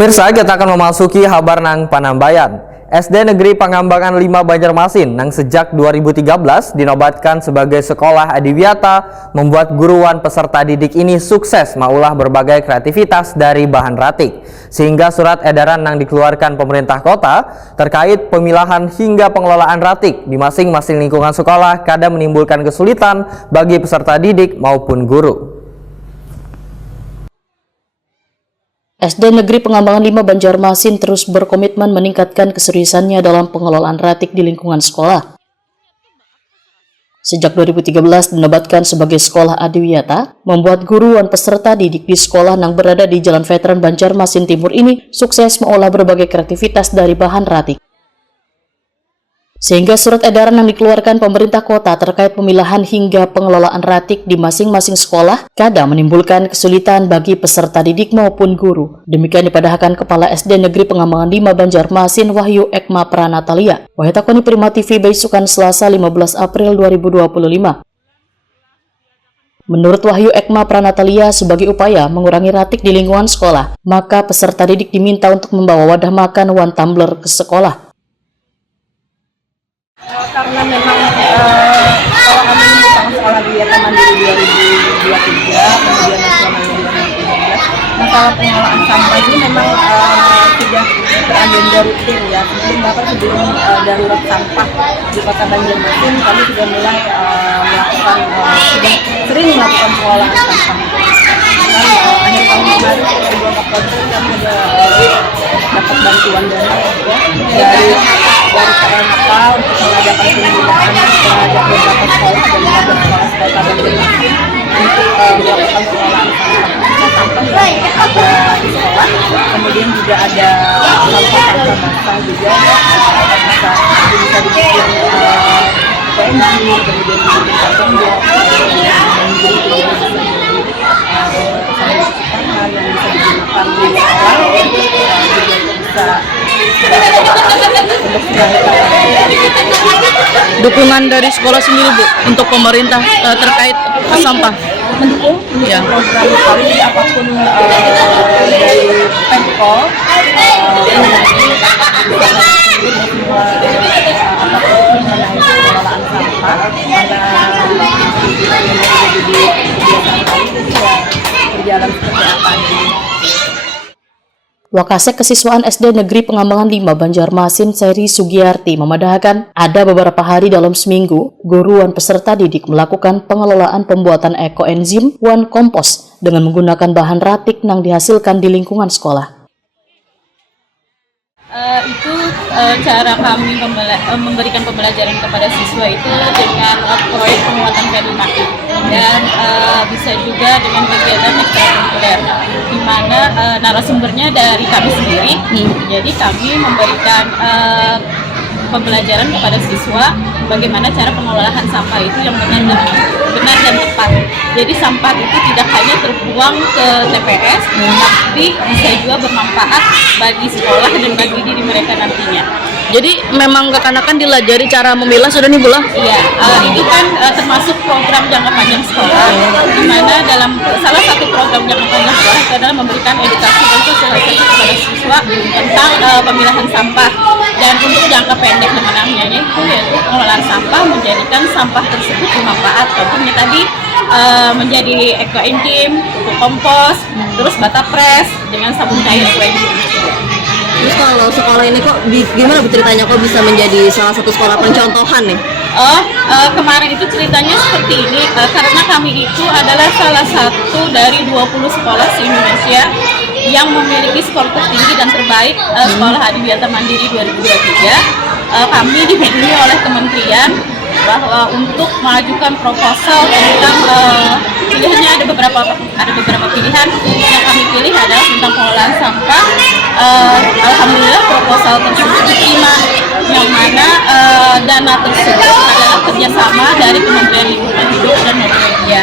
Pemirsa, kita akan memasuki kabar nang Panambayan. SD Negeri Pangambangan 5 Banjarmasin nang sejak 2013 dinobatkan sebagai sekolah adiwiyata membuat guruan peserta didik ini sukses maulah berbagai kreativitas dari bahan ratik. Sehingga surat edaran nang dikeluarkan pemerintah kota terkait pemilahan hingga pengelolaan ratik di masing-masing lingkungan sekolah kadang menimbulkan kesulitan bagi peserta didik maupun guru. SD Negeri Pangambangan 5 Banjarmasin terus berkomitmen meningkatkan keseriusannya dalam pengelolaan ratik di lingkungan sekolah. Sejak 2013 dinobatkan sebagai sekolah adiwiyata, membuat guruan peserta didik di sekolah yang berada di Jalan Veteran Banjarmasin Timur ini sukses mengolah berbagai kreativitas dari bahan ratik. Sehingga surat edaran yang dikeluarkan pemerintah kota terkait pemilahan hingga pengelolaan ratik di masing-masing sekolah kadang menimbulkan kesulitan bagi peserta didik maupun guru. Demikian dipadahkan Kepala SD Negeri Pangambangan 5 Banjarmasin Wahyu Ekma Pranatalia. Wahyutakoni Prima TV Baisukan Selasa 15 April 2025. Menurut Wahyu Ekma Pranatalia, sebagai upaya mengurangi ratik di lingkungan sekolah, maka peserta didik diminta untuk membawa wadah makan one tumbler ke sekolah. Karena memang sekolah kami merupakan sekolah adiwiyata mandiri 2023, kemudian nasional 2013. Masalah pengelolaan sampah ini memang sudah beragenda rutin ya. Sebelum darurat sampah di Kota Banjarmasin, kami sudah mulai sudah sering melakukan pengelolaan sampah. Akhir tahun kemarin bulan Oktober kami sudah dapat bantuan dana ya dari KMK untuk mengadakan pembinaan terhadap beberapa sekolah dan 15 sekolah Kota Banjarmasin untuk melakukan pengelolaan sampah yang ada di sekolah. Kemudian juga ada sampah basah juga bisa dibikin PNG, kemudian dibikin karton box, dan juga yang bisa digunakan di sekolah juga bisa Dukungan dari sekolah sendiri, Bu, untuk pemerintah terkait sampah mendukung ya program kami, jadi apapun dari Pemkol apapun mengenai pengelolaan sampah berjalan seperti apa ini. Wakasek Kesiswaan SD Negeri Pangambangan 5 Banjarmasin Seri Sugiyarti memadahkan ada beberapa hari dalam seminggu guruan peserta didik melakukan pengelolaan pembuatan ekoenzim one kompos dengan menggunakan bahan ratik yang dihasilkan di lingkungan sekolah. Itu cara kami memberikan pembelajaran kepada siswa itu dengan proyek penguatan K5 dan bisa juga dengan kegiatan ekstrakurikuler di mana narasumbernya dari kami sendiri. Jadi kami memberikan pembelajaran kepada siswa bagaimana cara pengelolaan sampah itu yang benar dan tepat. Jadi sampah itu tidak hanya terbuang ke TPS, tapi bisa juga bermanfaat bagi sekolah dan bagi diri mereka nantinya. Jadi memang kekanakan dilajari cara memilah sudah nih, Bu? Iya, ini kan termasuk program jangka panjang sekolah, di mana dalam salah satu program jangka panjang sekolah itu adalah memberikan edukasi dan sosialisasi kepada siswa tentang pemilahan sampah. Dan untuk jangka pendek menengahnya itu yaitu pengelolaan sampah, menjadikan sampah tersebut bermanfaat. Contohnya tadi menjadi ekoenzim, pupuk kompos, terus bata pres dengan sabun cair ekoenzim. Terus kalau sekolah ini kok gimana Bu ceritanya kok bisa menjadi salah satu sekolah pencontohan nih? Kemarin itu ceritanya seperti ini, karena kami itu adalah salah satu dari 20 sekolah se-Indonesia yang memiliki skor tertinggi dan terbaik sekolah adiwiyata mandiri 2023. Kami dihubungi oleh kementerian bahwa untuk mengajukan proposal tentang pilihannya ada beberapa pilihan. Yang kami pilih adalah tentang pengelolaan sampah. Alhamdulillah proposal tersebut diterima, yang mana dana tersebut adalah kerjasama dari Kementerian Lingkungan Hidup dan Norwegia.